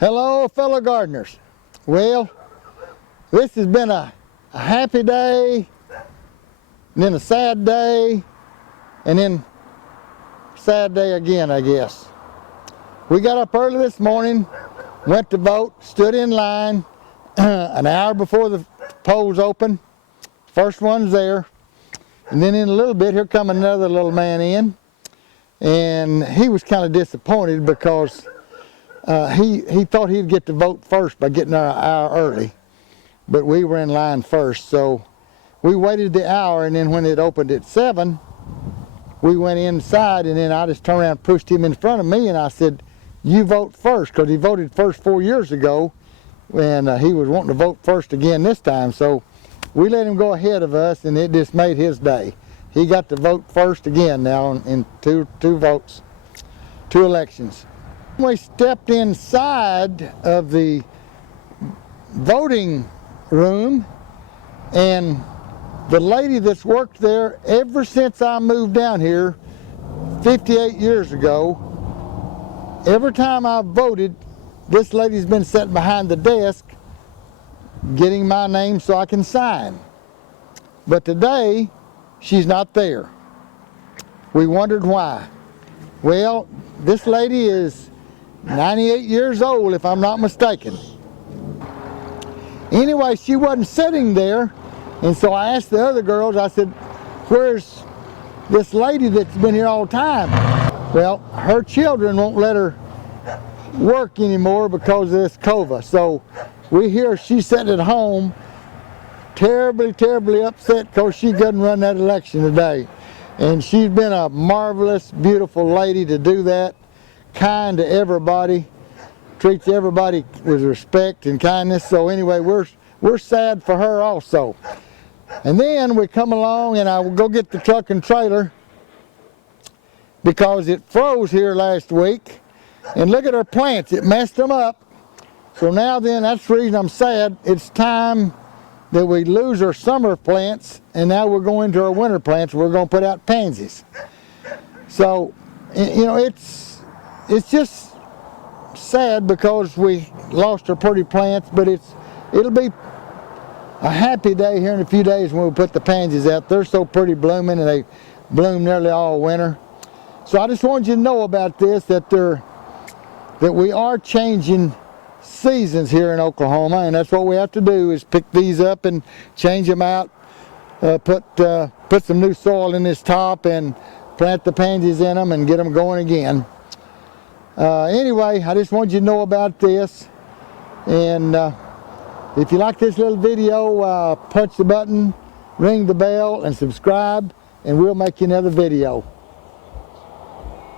Hello, fellow gardeners. Well, this has been a happy day, and then a sad day, and then a sad day again, I guess. We got up early this morning, went to vote, stood in line an hour before the polls opened. First one's there. And then in a little bit, here come another little man in. And he was kind of disappointed because he thought he'd get to vote first by getting there an hour early. But we were in line first, so we waited the hour, and then when it opened at 7, we went inside, and then I just turned around and pushed him in front of me, and I said, "You vote first," because he voted first 4 years ago, and he was wanting to vote first again this time. So we let him go ahead of us, and it just made his day. He got to vote first again now in two votes, 2 elections. We stepped inside of the voting room, and the lady that's worked there ever since I moved down here 58 years ago, every time I've voted, this lady's been sitting behind the desk getting my name so I can sign. But today, she's not there. We wondered why. Well, this lady is 98 years old, if I'm not mistaken. Anyway, she wasn't sitting there, and so I asked the other girls, I said, "Where's this lady that's been here all the time?" Well, her children won't let her work anymore because of this COVID. So we hear she's sitting at home terribly upset because she couldn't run that election today. And she's been a marvelous, beautiful lady to do that, kind to everybody, treats everybody with respect and kindness. So anyway, we're sad for her also. And then we come along, and I will go get the truck and trailer because it froze here last week. And look at our plants, it messed them up. So now then, that's the reason I'm sad. It's time that we lose our summer plants, and now we're going to our winter plants. We're going to put out pansies. So, you know, it's just sad because we lost our pretty plants, but it'll be a happy day here in a few days when we put the pansies out. They're so pretty blooming, and they bloom nearly all winter. So I just wanted you to know about this, that we are changing seasons here in Oklahoma, and that's what we have to do, is pick these up and change them out, put some new soil in this top and plant the pansies in them and get them going again. Anyway, I just wanted you to know about this, and if you like this little video, punch the button, ring the bell, and subscribe, and we'll make you another video.